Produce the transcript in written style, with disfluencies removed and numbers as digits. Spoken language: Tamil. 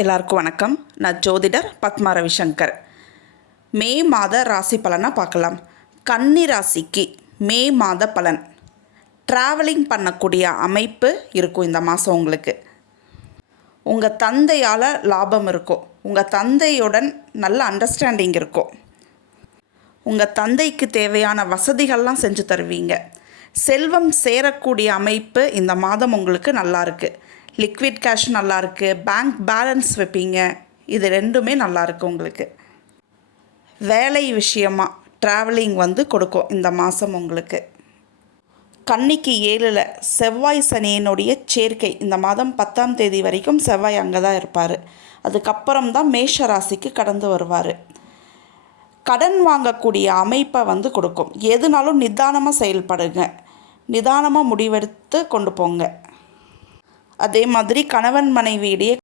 எல்லாருக்கும் வணக்கம். நான் ஜோதிடர் பத்மா ரவிசங்கர். மே மாத ராசி பலனாக பார்க்கலாம். கன்னி ராசிக்கு மே மாத பலன். ட்ராவலிங் பண்ணக்கூடிய அமைப்பு இருக்கும் இந்த மாதம் உங்களுக்கு. உங்கள் தந்தையால் லாபம் இருக்கும். உங்கள் தந்தையுடன் நல்ல அண்டர்ஸ்டாண்டிங் இருக்கும். உங்கள் தந்தைக்கு தேவையான வசதிகள்லாம் செஞ்சு தருவீங்க. செல்வம் சேரக்கூடிய அமைப்பு இந்த மாதம் உங்களுக்கு நல்லா இருக்குது. லிக்விட் கேஷ் நல்லாயிருக்கு. பேங்க் பேலன்ஸ் வைப்பீங்க. இது ரெண்டுமே நல்லாயிருக்கு உங்களுக்கு. வேலை விஷயமாக ட்ராவலிங் கொடுக்கும் இந்த மாதம் உங்களுக்கு. கன்னிக்கு 7ல் செவ்வாய் சனியினுடைய சேர்க்கை. இந்த மாதம் 10ஆம் தேதி வரைக்கும் செவ்வாய் அங்கே தான் இருப்பார். அதுக்கப்புறம் தான் மேஷ ராசிக்கு கடந்து வருவார். கடன் வாங்கக்கூடிய அமைப்பை கொடுக்கும். எதுனாலும் நிதானமாக செயல்படுங்க. நிதானமாக முடிவெடுத்து கொண்டு போங்க. அதே மாதிரி கணவன் மனைவியிடையே